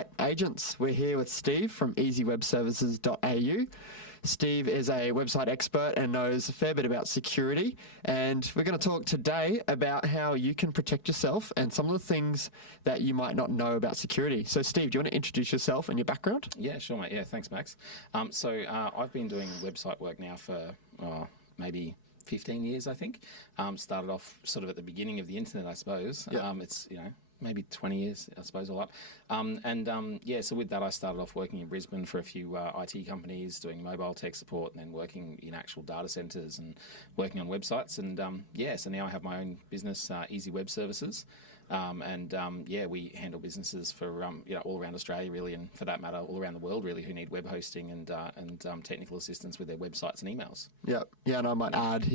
right, agents, we're here with Steve from easywebservices.au. Steve is a website expert and knows a fair bit about security, and we're going to talk today about how you can protect yourself and some of the things that you might not know about security. So Steve, do you want to introduce yourself and your background? Yeah, sure, mate. Yeah, thanks, Max. I've been doing website work now for maybe 15 years, I think. Started off sort of at the beginning of the internet, I suppose. Yep. It's, maybe 20 years, I suppose, all up. So with that, I started off working in Brisbane for a few IT companies, doing mobile tech support, and then working in actual data centres and working on websites. So now I have my own business, Easy Web Services. We handle businesses for all around Australia, really, and for that matter, all around the world, really, who need web hosting and technical assistance with their websites and emails. Yeah, and I might add,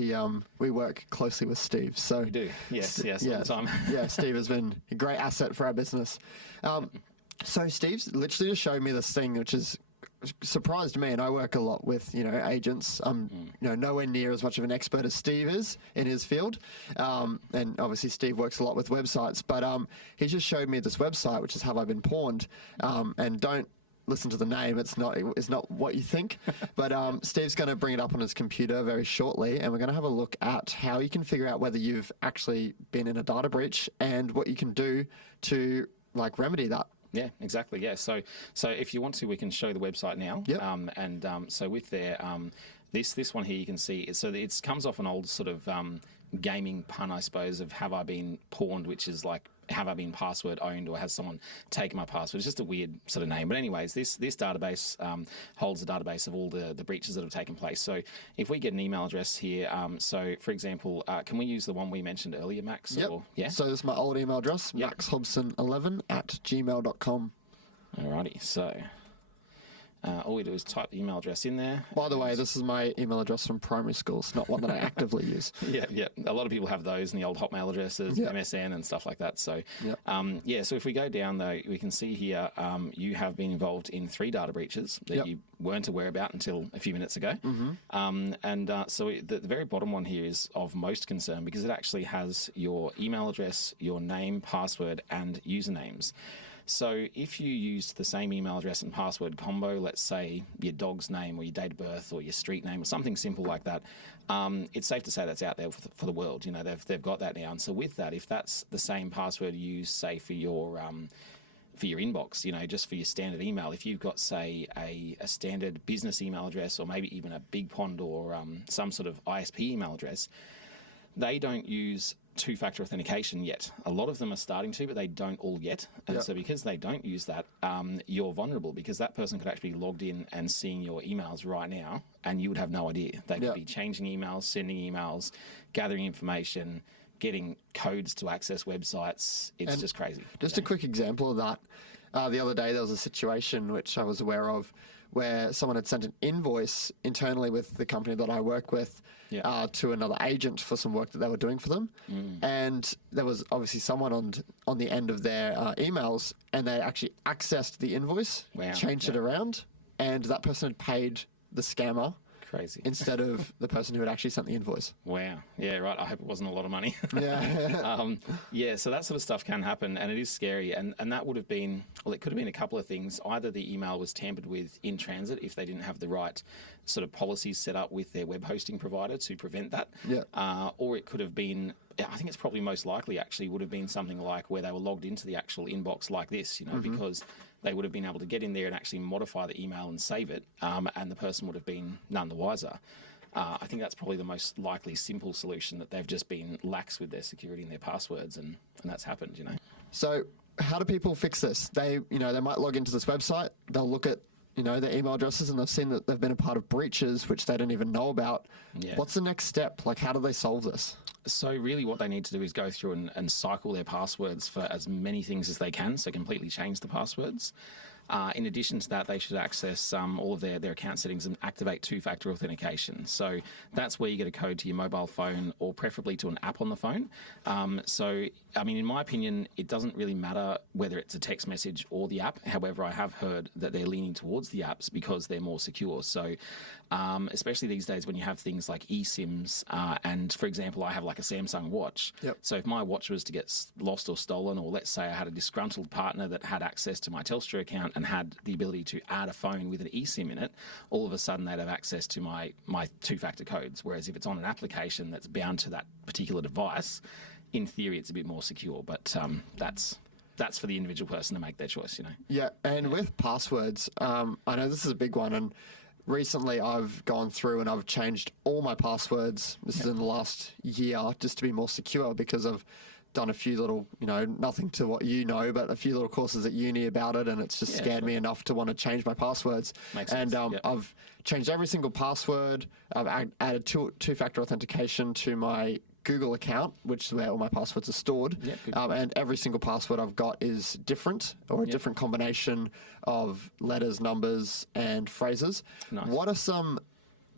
we work closely with Steve. So we do, yes, all the time. Yeah, Steve has been a great asset for our business. So Steve's literally just showed me this thing, which is surprised me, and I work a lot with agents. I'm nowhere near as much of an expert as Steve is in his field, and obviously Steve works a lot with websites. But he just showed me this website, which is Have I Been Pawned, and don't listen to the name. It's not what you think. But Steve's going to bring it up on his computer very shortly, and we're going to have a look at how you can figure out whether you've actually been in a data breach and what you can do to remedy that. Yeah, exactly. Yeah. So if you want to, we can show the website now. Yep. So with there, this one here, you can see. So it comes off an old sort of gaming pun, I suppose, of have I been pawned, which is like, have I been password owned, or has someone taken my password? It's just a weird sort of name. But anyways, this database holds a database of all the breaches that have taken place. So if we get an email address here, so for example, can we use the one we mentioned earlier, Max? Yep. Yeah. So this is my old email address, Yep. maxhobson11@gmail.com. Alrighty, so all we do is type the email address in there. By the way, this is my email address from primary school. It's not one that I actively use. Yeah. A lot of people have those in the old Hotmail addresses, Yep. MSN and stuff like that. So, Yep. So if we go down, though, we can see here you have been involved in 3 data breaches that Yep. you weren't aware about until a few minutes ago. Mm-hmm. So the very bottom one here is of most concern because it actually has your email address, your name, password, and usernames. So if you used the same email address and password combo, let's say your dog's name or your date of birth or your street name or something simple like that, it's safe to say that's out there for the world. They've got that now. And so with that, if that's the same password you use, say, for your inbox, just for your standard email, if you've got, say, a standard business email address or maybe even a Big Pond or some sort of ISP email address, they don't use two-factor authentication yet. A lot of them are starting to, but they don't all yet. And so because they don't use that, you're vulnerable because that person could actually be logged in and seeing your emails right now, and you would have no idea. They could be changing emails, sending emails, gathering information, getting codes to access websites. It's just crazy. Just a quick example of that. The other day there was a situation which I was aware of where someone had sent an invoice internally with the company that I work with to another agent for some work that they were doing for them. And there was obviously someone on the end of their emails, and they actually accessed the invoice, changed it around, and that person had paid the scammer. Crazy. Instead of the person who had actually sent the invoice. Wow. Yeah, right. I hope it wasn't a lot of money. Yeah. So that sort of stuff can happen, and it is scary. And that would have been, it could have been a couple of things. Either the email was tampered with in transit if they didn't have the right sort of policies set up with their web hosting provider to prevent that. Or it could have been, I think it's probably most likely actually would have been something like where they were logged into the actual inbox like this, because they would have been able to get in there and actually modify the email and save it, and the person would have been none the wiser. I think that's probably the most likely simple solution, that they've just been lax with their security and their passwords, and that's happened, So how do people fix this? They might log into this website, they'll look at their email addresses, and they've seen that they've been a part of breaches which they don't even know about. What's the next step? How do they solve this? So really what they need to do is go through and cycle their passwords for as many things as they can, so completely change the passwords. In addition to that, they should access all of their account settings and activate two-factor authentication. So that's where you get a code to your mobile phone or preferably to an app on the phone. So, I mean, in my opinion, it doesn't really matter whether it's a text message or the app. However, I have heard that they're leaning towards the apps because they're more secure. So, especially these days when you have things like eSIMs, and for example, I have like a Samsung watch. Yep. So if my watch was to get lost or stolen, or let's say I had a disgruntled partner that had access to my Telstra account and had the ability to add a phone with an eSIM in it, all of a sudden they'd have access to my two-factor codes. Whereas if it's on an application that's bound to that particular device, in theory it's a bit more secure. But that's for the individual person to make their choice, you know. Yeah, and with passwords, I know this is a big one, and recently I've gone through and I've changed all my passwords. This is in the last year, just to be more secure, because I've done a few little, you know, nothing to what you know, but a few little courses at uni about it, and it's just scared me enough to want to change my passwords. Makes sense. And I've changed every single password. I've added two-factor authentication to my Google account, which is where all my passwords are stored. And every single password I've got is different, or a different combination of letters, numbers, and phrases. Nice. What are some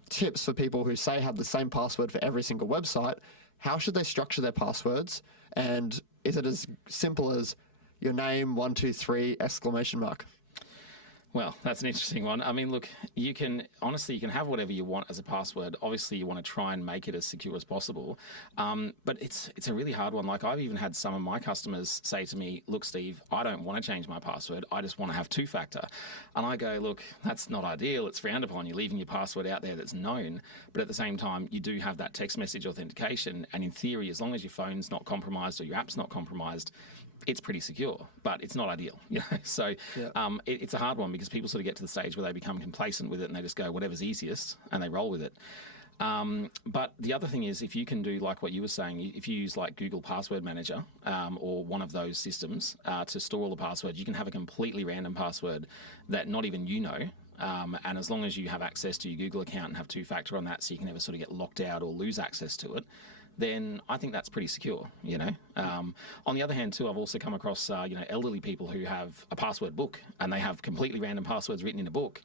tips for people who say have the same password for every single website? How should they structure their passwords? And is it as simple as your name, 123, exclamation mark? Well, that's an interesting one. I mean, look, you can have whatever you want as a password. Obviously, you want to try and make it as secure as possible. But it's a really hard one. Like, I've even had some of my customers say to me, look, Steve, I don't want to change my password. I just want to have two-factor. And I go, look, that's not ideal. It's frowned upon. You're leaving your password out there that's known. But at the same time, you do have that text message authentication. And in theory, as long as your phone's not compromised or your app's not compromised, it's pretty secure, but it's not ideal, you know. So it's a hard one, because people sort of get to the stage where they become complacent with it and they just go whatever's easiest and they roll with it. But the other thing is, if you can do like what you were saying, if you use like Google Password Manager or one of those systems to store all the passwords, you can have a completely random password that not even you know. And as long as you have access to your Google account and have two-factor on that, so you can never sort of get locked out or lose access to it, then I think that's pretty secure, you know. On the other hand, too, I've also come across, elderly people who have a password book and they have completely random passwords written in a book.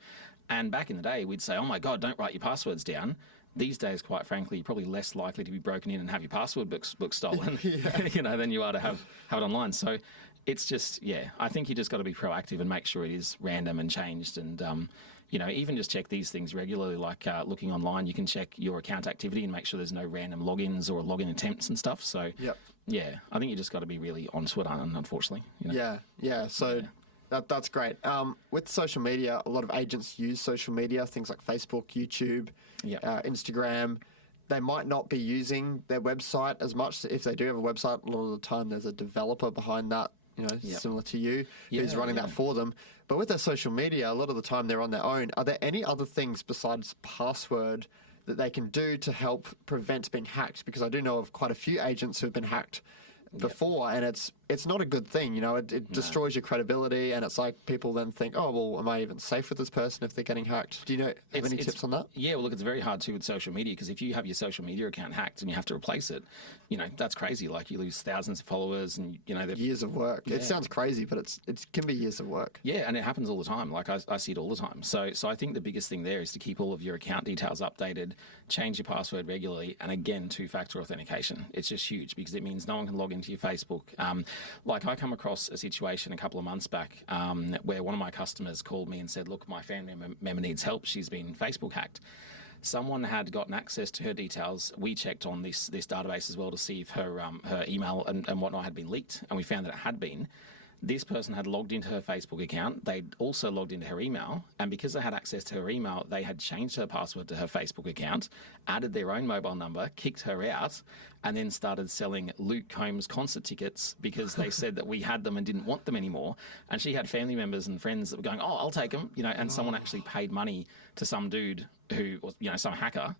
And back in the day, we'd say, oh my God, don't write your passwords down. These days, quite frankly, you're probably less likely to be broken in and have your password book stolen, you know, than you are to have it online. So it's just, I think you just got to be proactive and make sure it is random and changed. And, even just check these things regularly, like looking online. You can check your account activity and make sure there's no random logins or login attempts and stuff. So, I think you just got to be really onto it, unfortunately. You know? So that's great. With social media, a lot of agents use social media, things like Facebook, YouTube, Instagram. They might not be using their website as much. If they do have a website, a lot of the time there's a developer behind that, similar to you, who's running that for them. But with their social media, a lot of the time they're on their own. Are there any other things besides password that they can do to help prevent being hacked? Because I do know of quite a few agents who have been hacked before, and it's not a good thing. It destroys your credibility, and it's like people then think, oh, well, am I even safe with this person if they're getting hacked? Do you have any tips on that? Yeah, well, look, it's very hard too with social media, because if you have your social media account hacked and you have to replace it, that's crazy. Like, you lose thousands of followers, and years of work. It sounds crazy, but it can be years of work. Yeah, and it happens all the time. Like, I see it all the time. So I think the biggest thing there is to keep all of your account details updated, change your password regularly, and again, two-factor authentication. It's just huge, because it means no one can log into your Facebook. Like, I come across a situation a couple of months back where one of my customers called me and said, look, my family member needs help. She's been Facebook hacked. Someone had gotten access to her details. We checked on this database as well to see if her email and whatnot had been leaked, and we found that it had been. This person had logged into her Facebook account. They'd also logged into her email. And because they had access to her email, they had changed her password to her Facebook account, added their own mobile number, kicked her out, and then started selling Luke Combs concert tickets because they said that we had them and didn't want them anymore. And she had family members and friends that were going, oh, I'll take them, and someone actually paid money to some dude who was, some hacker,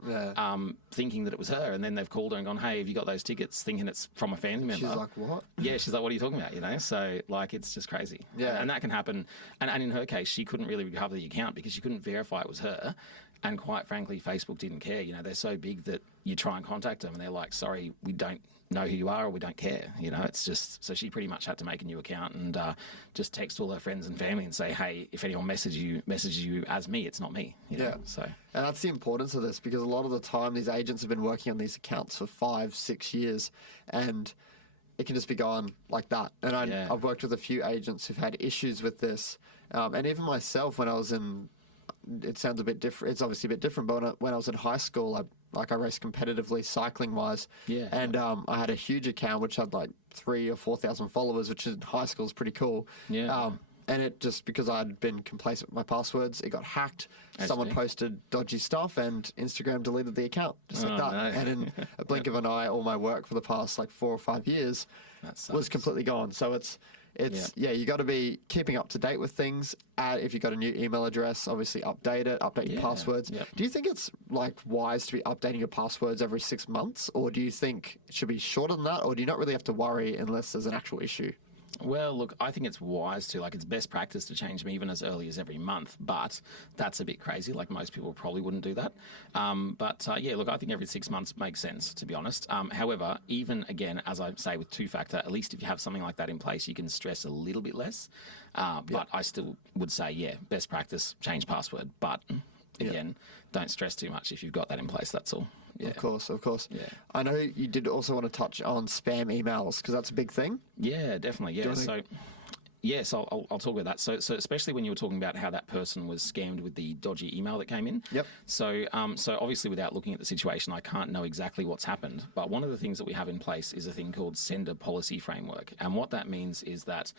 thinking that it was her. And then they've called her and gone, hey, have you got those tickets, thinking it's from a family member? She's like, what? Yeah, she's like, what are you talking about, So, like, it's just crazy. Yeah. And that can happen. And in her case, she couldn't really recover the account because she couldn't verify it was her. And quite frankly, Facebook didn't care. You know, they're so big that you try and contact them and they're like, sorry, we don't know who you are or we don't care. You know, it's just, so she pretty much had to make a new account and just text all her friends and family and say, hey, if anyone messages you as me, it's not me. You know? Yeah. So. And that's the importance of this, because a lot of the time these agents have been working on these accounts for 5-6 years and it can just be gone like that. And I've worked with a few agents who've had issues with this. And even myself, when I was in, it sounds a bit different. It's obviously a bit different, but when I was in high school, I raced competitively cycling wise. Yeah. And I had a huge account which had like 3,000 or 4,000 followers, which in high school is pretty cool. Yeah. And it just, because I'd been complacent with my passwords, it got hacked. Someone posted dodgy stuff and Instagram deleted the account, just like that. No. And in a blink of an eye, all my work for the past like 4 or 5 years was completely gone. So it's you got to be keeping up to date with things. If you've got a new email address, obviously update it, update your passwords. Yep. Do you think it's like wise to be updating your passwords every 6 months, or do you think it should be shorter than that, or do you not really have to worry unless there's an actual issue? Well, look, I think it's wise to, like, it's best practice to change them even as early as every month, but that's a bit crazy. Like, most people probably wouldn't do that. Yeah, look, I think every 6 months makes sense, to be honest. However, even, again, as I say, with two-factor, at least if you have something like that in place, you can stress a little bit less. But I still would say, yeah, best practice, change password. But, again, don't stress too much if you've got that in place, that's all. Yeah. Of course. Yeah. I know you did also want to touch on spam emails, because that's a big thing. Yeah, definitely. Yeah. So I'll talk about that. So especially when you were talking about how that person was scammed with the dodgy email that came in. Yep. So obviously, without looking at the situation, I can't know exactly what's happened. But one of the things that we have in place is a thing called Sender Policy Framework. And what that means is that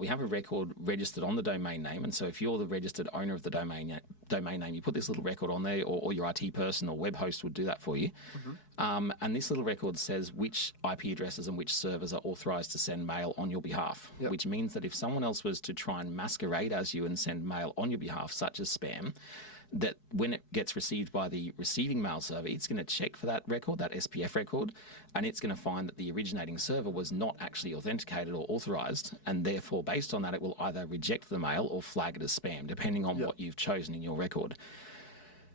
we have a record registered on the domain name, and so if you're the registered owner of the domain name, you put this little record on there, or your IT person or web host would do that for you. Mm-hmm. And this little record says which IP addresses and which servers are authorized to send mail on your behalf, which means that if someone else was to try and masquerade as you and send mail on your behalf, such as spam, that when it gets received by the receiving mail server, it's going to check for that record, that SPF record, and it's going to find that the originating server was not actually authenticated or authorized, and therefore, based on that, it will either reject the mail or flag it as spam, depending on what you've chosen in your record.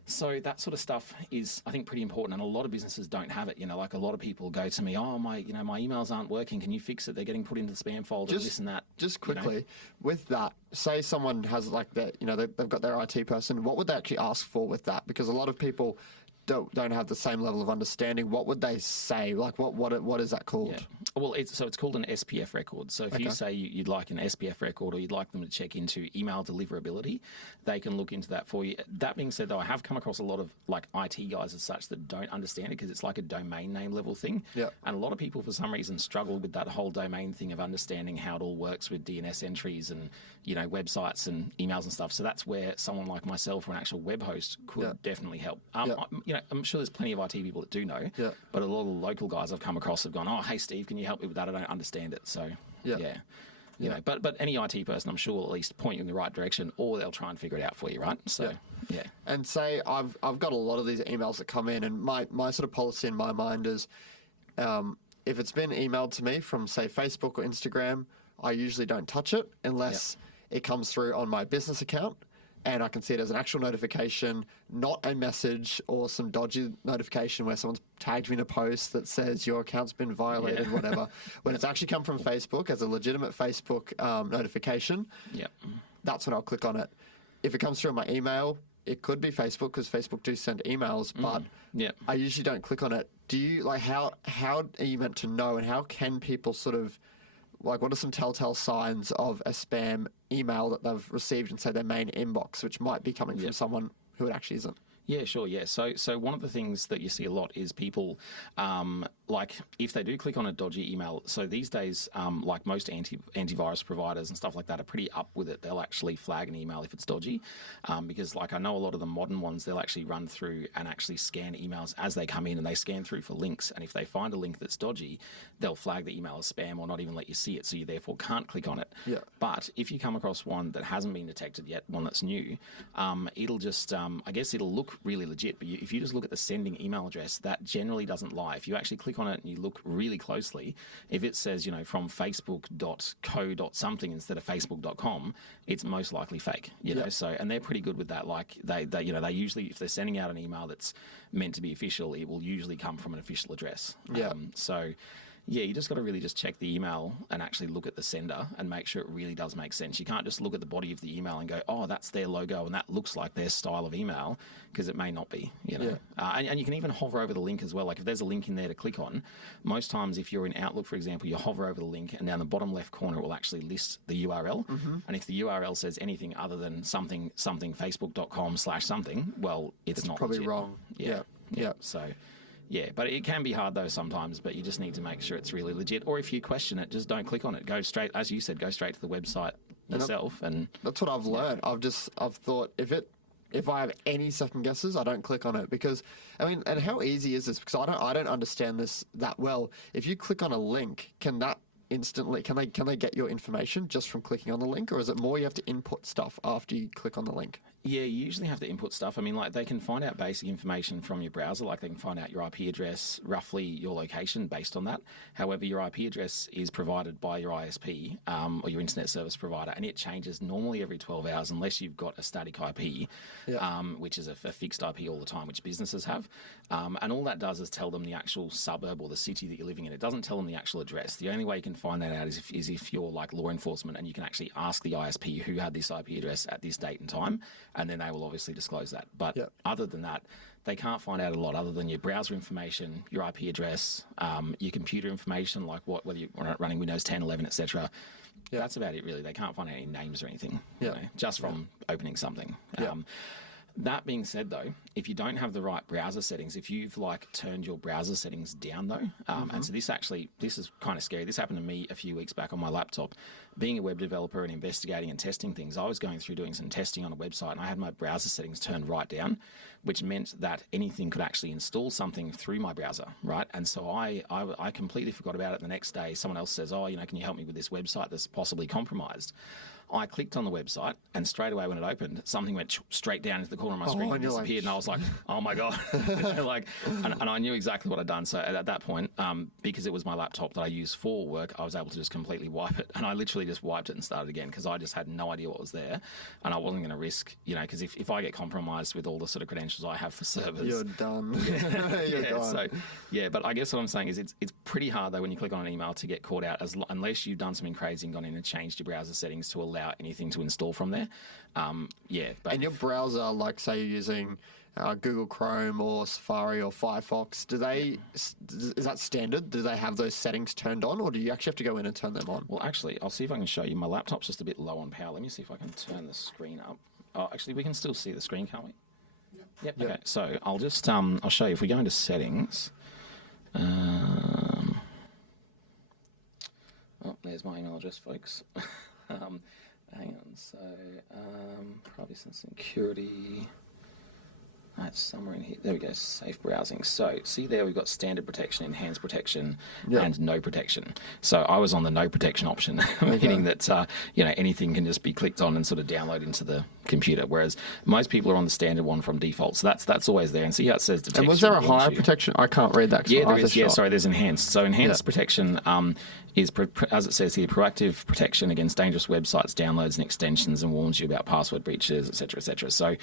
So that sort of stuff is, I think, pretty important, and a lot of businesses don't have it. You know, like a lot of people go to me, oh, my emails aren't working. Can you fix it? They're getting put into the spam folder, this and that. Just quickly, with that, say someone has like that, they've got their IT person. What would they actually ask for with that? Because a lot of people don't have the same level of understanding. What would they say? Like, what is that called? Yeah. Well, it's called an SPF record. So if you say you'd like an SPF record, or you'd like them to check into email deliverability, they can look into that for you. That being said, though, I have come across a lot of like IT guys as such that don't understand it, because it's like a domain name level thing. Yeah. And a lot of people, for some reason, struggle with that whole domain thing of understanding how it all works with DNS entries and websites and emails and stuff. So that's where someone like myself or an actual web host could definitely help. I'm sure there's plenty of IT people that do know, but a lot of the local guys I've come across have gone, oh, hey, Steve, can you help me with that? I don't understand it. So, but any IT person, I'm sure, will at least point you in the right direction, or they'll try and figure it out for you, right? So, And say I've got a lot of these emails that come in, and my sort of policy in my mind is if it's been emailed to me from, say, Facebook or Instagram, I usually don't touch it unless it comes through on my business account, and I can see it as an actual notification, not a message or some dodgy notification where someone's tagged me in a post that says your account's been violated, whatever. When it's actually come from Facebook as a legitimate Facebook notification, that's when I'll click on it. If it comes through on my email, it could be Facebook, because Facebook do send emails, but I usually don't click on it. Do you, how are you meant to know, and how can people sort of, what are some telltale signs of a spam email that they've received in, say, their main inbox, which might be coming from someone who it actually isn't? Yeah, sure. Yeah. So one of the things that you see a lot is people, like if they do click on a dodgy email. So these days, like most antivirus providers and stuff like that are pretty up with it. They'll actually flag an email if it's dodgy, because like I know a lot of the modern ones, they'll actually run through and actually scan emails as they come in, and they scan through for links. And if they find a link that's dodgy, they'll flag the email as spam or not even let you see it. So you therefore can't click on it. Yeah. But if you come across one that hasn't been detected yet, one that's new, it'll just, I guess it'll look look really legit. But if you just look at the sending email address, that generally doesn't lie. If you actually click on it and you look really closely, if it says, from facebook.co.something instead of facebook.com, it's most likely fake, you know. So, and they're pretty good with that. Like they usually, if they're sending out an email that's meant to be official, it will usually come from an official address. You just got to really just check the email and actually look at the sender and make sure it really does make sense. You can't just look at the body of the email and go, oh, that's their logo and that looks like their style of email, because it may not be, and you can even hover over the link as well. Like if there's a link in there to click on, most times if you're in Outlook, for example, you hover over the link and down the bottom left corner it will actually list the URL. And if the URL says anything other than something facebook.com/something, well, it's not probably legit. wrong. Yeah. So... yeah, but it can be hard though sometimes, but you just need to make sure it's really legit. Or if you question it, just don't click on it. Go straight, as you said, go straight to the website yourself. And that's what I've learned. I've thought if I have any second guesses, I don't click on it, because and how easy is this? Because I don't understand this that well. If you click on a link, can they get your information just from clicking on the link, or is it more you have to input stuff after you click on the link? Yeah, you usually have to input stuff. Like they can find out basic information from your browser, like they can find out your IP address, roughly your location based on that. However, your IP address is provided by your ISP or your internet service provider, and it changes normally every 12 hours unless you've got a static IP, which is a fixed IP all the time, which businesses have. And all that does is tell them the actual suburb or the city that you're living in. It doesn't tell them the actual address. The only way you can find that out is if you're like law enforcement and you can actually ask the ISP who had this IP address at this date and time, and then they will obviously disclose that. But other than that, they can't find out a lot other than your browser information, your IP address, your computer information, like whether you're running Windows 10, 11, etc. That's about it, really. They can't find out any names or anything, just from opening something. That being said, though, if you don't have the right browser settings, if you've turned your browser settings down, though, and so this is kind of scary. This happened to me a few weeks back on my laptop. Being a web developer and investigating and testing things, I was going through doing some testing on a website, and I had my browser settings turned right down, which meant that anything could actually install something through my browser, right? And so I completely forgot about it. The next day, someone else says, oh, can you help me with this website that's possibly compromised? I clicked on the website, and straight away when it opened, something went straight down into the corner of my screen and disappeared. And I was like, oh my God. And I knew exactly what I'd done. So at that point, because it was my laptop that I use for work, I was able to just completely wipe it. And I literally just wiped it and started again, because I just had no idea what was there. And I wasn't going to risk, because if I get compromised with all the sort of credentials I have for servers, you're done. You're gone. So, but I guess what I'm saying is it's pretty hard, though, when you click on an email to get caught out, unless you've done something crazy and gone in and changed your browser settings to allow anything to install from there. But and your browser, like say you're using Google Chrome or Safari or Firefox, is that standard? Do they have those settings turned on, or do you actually have to go in and turn them on? Well, actually, I'll see if I can show you. My laptop's just a bit low on power. Let me see if I can turn the screen up. Oh, actually, we can still see the screen, can't we? Yep. Okay. So I'll just I'll show you. If we go into settings. There's my email address, folks. Hang on. So privacy and security. That's somewhere in here. There we go. Safe browsing. So see there, we've got standard protection, enhanced protection, and no protection. So I was on the no protection option, meaning that anything can just be clicked on and sort of download into the computer. Whereas most people are on the standard one from default. So that's always there. And see how it says detection. And was there a higher protection? I can't read that. Yeah, there is. Yeah, sorry. There's enhanced. So enhanced protection is, as it says here, proactive protection against dangerous websites, downloads, and extensions, and warns you about password breaches, etc., etc. So,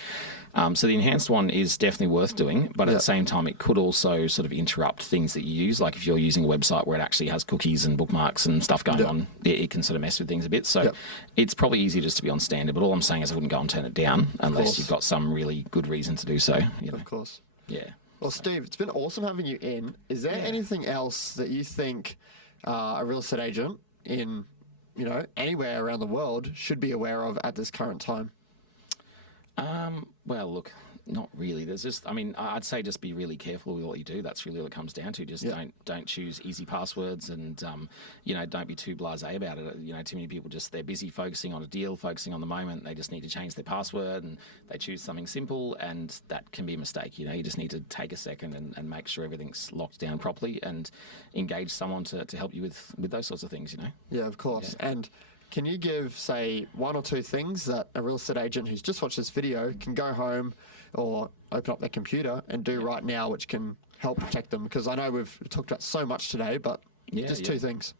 so the enhanced one is definitely worth doing, but at the same time, it could also sort of interrupt things that you use. Like if you're using a website where it actually has cookies and bookmarks and stuff going on, it can sort of mess with things a bit. So it's probably easier just to be on standard. But all I'm saying is I wouldn't go and turn it down unless you've got some really good reason to do so. Of course. Yeah. Well, Steve, it's been awesome having you in. Is there anything else that you think a real estate agent in, anywhere around the world should be aware of at this current time? Well, look, not really. There's just, I'd say just be really careful with what you do. That's really what it comes down to. Just don't choose easy passwords, and don't be too blasé about it. Too many people they're busy focusing on a deal, focusing on the moment. They just need to change their password, and they choose something simple, and that can be a mistake. You just need to take a second and make sure everything's locked down properly, and engage someone to help you with those sorts of things. Yeah, of course. And can you give, say, one or two things that a real estate agent who's just watched this video can go home or open up their computer and do right now, which can help protect them? Because I know we've talked about so much today, but just two things.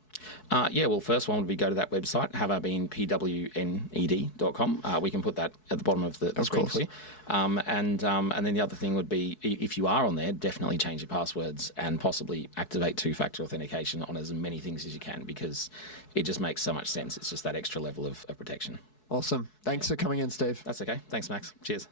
Well, first one would be go to that website, haveabeenpwned.com. We can put that at the bottom of the screen for you. And then the other thing would be, if you are on there, definitely change your passwords and possibly activate two-factor authentication on as many things as you can, because it just makes so much sense. It's just that extra level of protection. Awesome. Thanks for coming in, Steve. That's okay. Thanks, Max. Cheers.